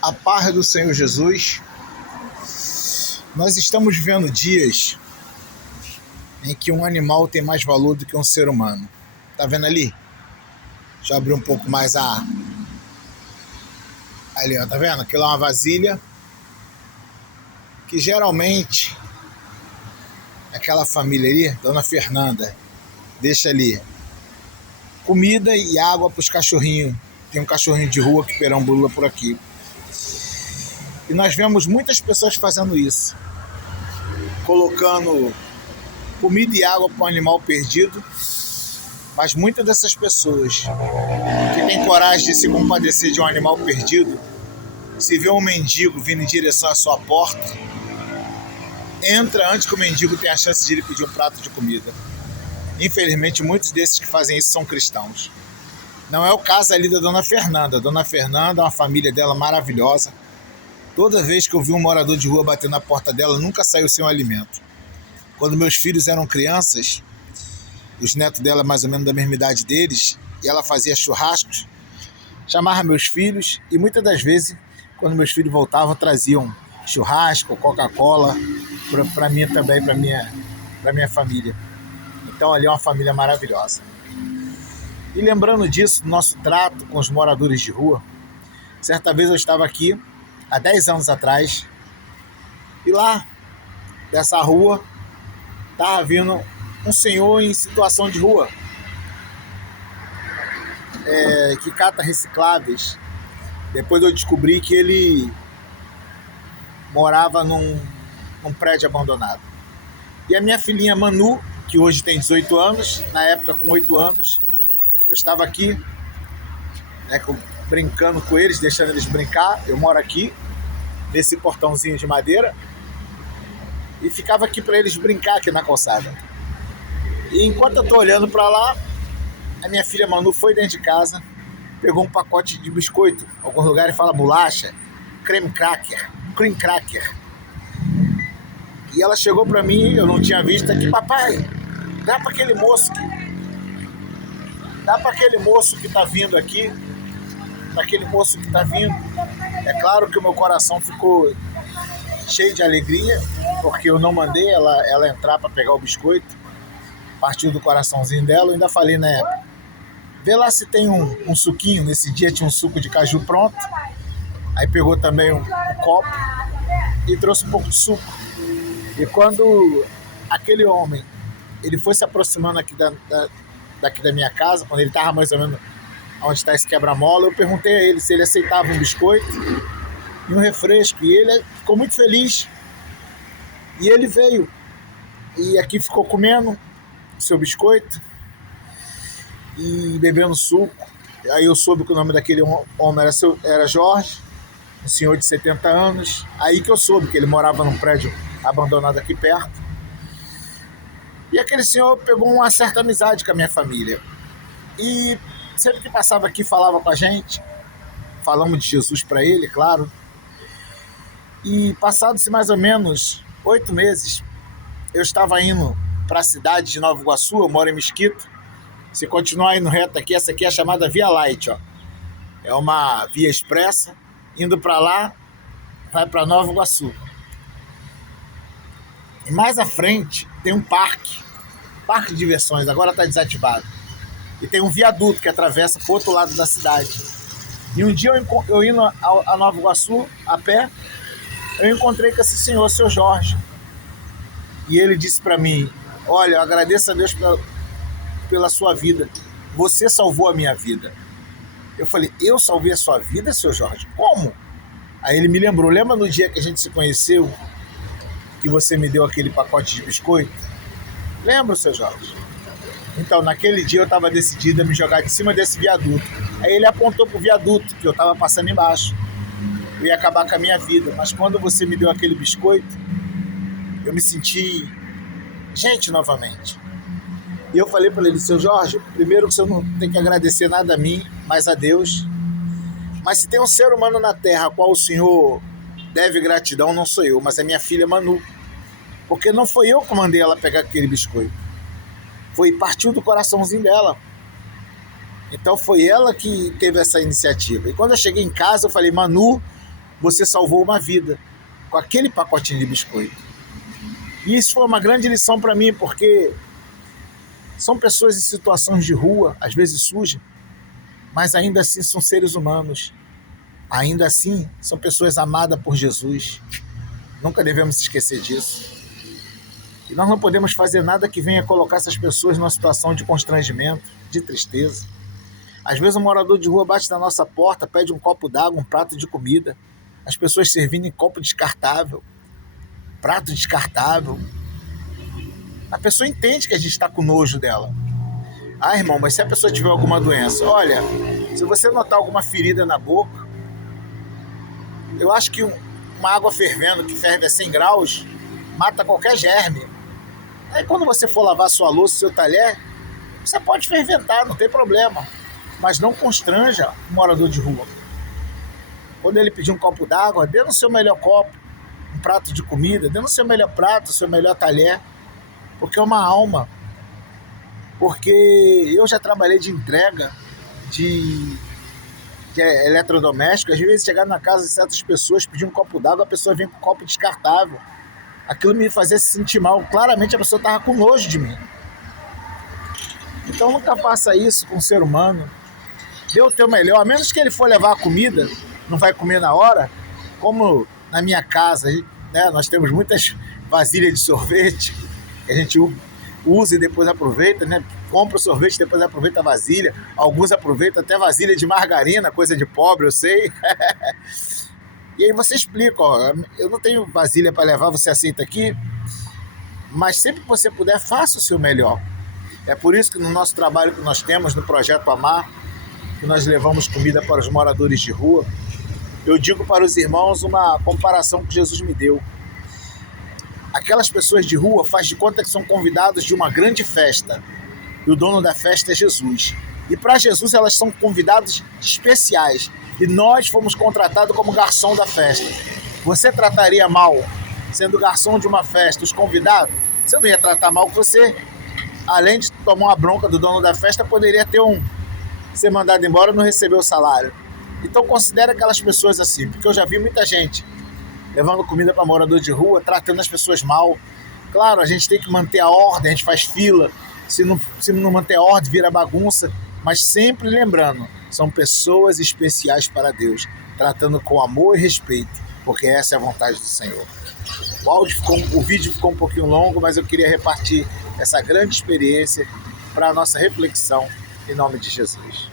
A paz do Senhor Jesus. Nós estamos vivendo dias em que um animal tem mais valor do que um ser humano. Tá vendo ali? Deixa eu abrir um pouco mais a... Ali, ó, tá vendo? Aquilo é uma vasilha que geralmente aquela família ali, Dona Fernanda, deixa ali comida e água para os cachorrinhos. Tem um cachorrinho de rua que perambula por aqui. E nós vemos muitas pessoas fazendo isso, colocando comida e água para um animal perdido, mas muitas dessas pessoas que têm coragem de se compadecer de um animal perdido, se vê um mendigo vindo em direção à sua porta, entra antes que o mendigo tenha a chance de lhe pedir um prato de comida. Infelizmente, muitos desses que fazem isso são cristãos. Não é o caso ali da Dona Fernanda. A Dona Fernanda, uma família dela maravilhosa. Toda vez que eu vi um morador de rua bater na porta dela, nunca saiu sem um alimento. Quando meus filhos eram crianças, os netos dela mais ou menos da mesma idade deles, e ela fazia churrascos, chamava meus filhos e muitas das vezes, quando meus filhos voltavam, traziam churrasco, Coca-Cola, para mim também, para minha família. Então ali é uma família maravilhosa. E lembrando disso, do nosso trato com os moradores de rua, certa vez eu estava aqui, há 10 anos atrás, e lá, dessa rua, estava vindo um senhor em situação de rua, que cata recicláveis. Depois eu descobri que ele morava num prédio abandonado. E a minha filhinha Manu, que hoje tem 18 anos, na época com 8 anos, eu estava aqui, né, brincando com eles, deixando eles brincar. Eu moro aqui, nesse portãozinho de madeira, e ficava aqui para eles brincar aqui na calçada. E enquanto eu estou olhando para lá, a minha filha Manu foi dentro de casa, pegou um pacote de biscoito, em alguns lugares fala bolacha, cream cracker, e ela chegou para mim, eu não tinha visto, aqui, papai, dá para aquele moço que está vindo aqui, É claro que o meu coração ficou cheio de alegria, porque eu não mandei ela entrar para pegar o biscoito, partiu do coraçãozinho dela. Eu ainda falei, né, vê lá se tem um suquinho. Nesse dia tinha um suco de caju pronto, aí pegou também um copo e trouxe um pouco de suco. E quando aquele homem, ele foi se aproximando aqui daqui da minha casa, quando ele estava mais ou menos onde está esse quebra-mola, eu perguntei a ele se ele aceitava um biscoito e um refresco, e ele ficou muito feliz. E ele veio e aqui ficou comendo o seu biscoito e bebendo suco. Aí eu soube que o nome daquele homem era Jorge, um senhor de 70 anos. Aí que eu soube que ele morava num prédio abandonado aqui perto. E aquele senhor pegou uma certa amizade com a minha família. E sempre que passava aqui falava com a gente, falamos de Jesus para ele, claro. E passados-se mais ou menos 8 meses, eu estava indo para a cidade de Nova Iguaçu. Eu moro em Mesquita. Se continuar indo reto aqui, essa aqui é a chamada Via Light, ó. É uma via expressa, indo para lá, vai para Nova Iguaçu. E mais à frente tem um parque de diversões, agora está desativado. E tem um viaduto que atravessa para o outro lado da cidade. E um dia eu indo a Nova Iguaçu a pé, eu encontrei com esse senhor, o seu Jorge. E ele disse para mim, olha, eu agradeço a Deus pela sua vida. Você salvou a minha vida. Eu falei, eu salvei a sua vida, seu Jorge? Como? Aí ele me lembrou, lembra no dia que a gente se conheceu, que você me deu aquele pacote de biscoito? Lembra, seu Jorge? Então, naquele dia eu estava decidido a me jogar de cima desse viaduto. Aí ele apontou pro viaduto, que eu estava passando embaixo. Eu ia acabar com a minha vida. Mas quando você me deu aquele biscoito, eu me senti gente novamente. E eu falei para ele, seu Jorge, primeiro que você não tem que agradecer nada a mim, mas a Deus. Mas se tem um ser humano na terra a qual o senhor deve gratidão, não sou eu, mas é minha filha Manu. Porque não foi eu que mandei ela pegar aquele biscoito. Partiu do coraçãozinho dela. Então foi ela que teve essa iniciativa. E quando eu cheguei em casa, eu falei, Manu, você salvou uma vida com aquele pacotinho de biscoito. E isso foi uma grande lição para mim, porque são pessoas em situações de rua, às vezes sujas, mas ainda assim são seres humanos. Ainda assim são pessoas amadas por Jesus. Nunca devemos esquecer disso. E nós não podemos fazer nada que venha colocar essas pessoas numa situação de constrangimento, de tristeza. Às vezes um morador de rua bate na nossa porta, pede um copo d'água, um prato de comida. As pessoas servindo em copo descartável, prato descartável. A pessoa entende que a gente está com nojo dela. Ah, irmão, mas se a pessoa tiver alguma doença, olha, se você notar alguma ferida na boca, eu acho que uma água fervendo, que ferve a 100 graus, mata qualquer germe. Aí quando você for lavar sua louça, seu talher, você pode ferventar, não tem problema. Mas não constranja um morador de rua. Quando ele pedir um copo d'água, dê no seu melhor copo, um prato de comida, dê no seu melhor prato, seu melhor talher, porque é uma alma. Porque eu já trabalhei de entrega de eletrodoméstico, às vezes chegar na casa de certas pessoas, pedir um copo d'água, a pessoa vem com um copo descartável. Aquilo me fazia se sentir mal. Claramente a pessoa estava com nojo de mim. Então nunca faça isso com um ser humano. Dê o teu melhor, a menos que ele for levar a comida, não vai comer na hora, como na minha casa, né, nós temos muitas vasilhas de sorvete, que a gente usa e depois aproveita, né? Compra o sorvete e depois aproveita a vasilha. Alguns aproveitam até vasilha de margarina, coisa de pobre, eu sei. E aí você explica, ó, eu não tenho vasilha para levar, você aceita aqui? Mas sempre que você puder, faça o seu melhor. É por isso que no nosso trabalho que nós temos, no Projeto Amar, que nós levamos comida para os moradores de rua, eu digo para os irmãos uma comparação que Jesus me deu. Aquelas pessoas de rua faz de conta que são convidados de uma grande festa. E o dono da festa é Jesus. E para Jesus elas são convidados especiais. E nós fomos contratados como garçom da festa. Você trataria mal, sendo garçom de uma festa, os convidados? Você não ia tratar mal que você, além de tomar uma bronca do dono da festa, poderia ter ser mandado embora e não receber o salário. Então considere aquelas pessoas assim, porque eu já vi muita gente levando comida para morador de rua, tratando as pessoas mal. Claro, a gente tem que manter a ordem, a gente faz fila. Se não manter a ordem, vira bagunça. Mas sempre lembrando, são pessoas especiais para Deus, tratando com amor e respeito, porque essa é a vontade do Senhor. O vídeo ficou um pouquinho longo, mas eu queria repartir essa grande experiência para a nossa reflexão, em nome de Jesus.